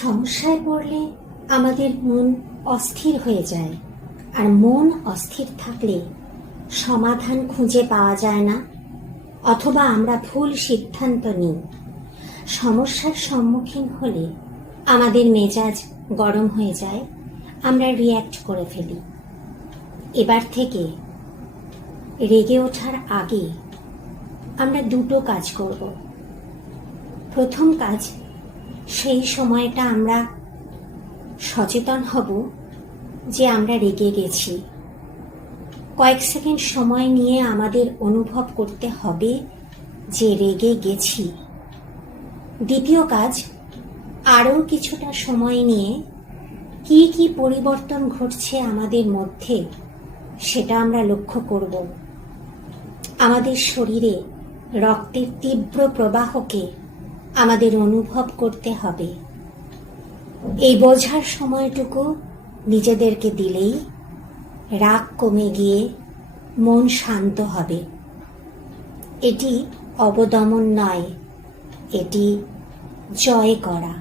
সমস্যায় পড়লে আমাদের মন অস্থির হয়ে যায়, আর মন অস্থির থাকলে সমাধান খুঁজে পাওয়া যায় না, অথবা আমরা ভুল সিদ্ধান্ত নিই। সমস্যার সম্মুখীন হলে আমাদের মেজাজ গরম হয়ে যায়, আমরা রিয়্যাক্ট করে ফেলি। এবার থেকে রেগে ওঠার আগে আমরা দুটো কাজ করব। প্রথম কাজ, সেই সময়টা আমরা সচেতন হব যে আমরা রেগে গেছি। কয়েক সেকেন্ড সময় নিয়ে আমাদের অনুভব করতে হবে যে রেগে গেছি। দ্বিতীয় কাজ, আরও কিছুটা সময় নিয়ে কি কি পরিবর্তন ঘটছে আমাদের মধ্যে সেটা আমরা লক্ষ্য করব। আমাদের শরীরে রক্তের তীব্র প্রবাহকে আমাদের অনুভব করতে হবে। এই বোঝার সময়টুকু নিজেদেরকে দিলেই রাগ কমে গিয়ে মন শান্ত হবে। এটি অবদমন নয়, এটি জয় করা।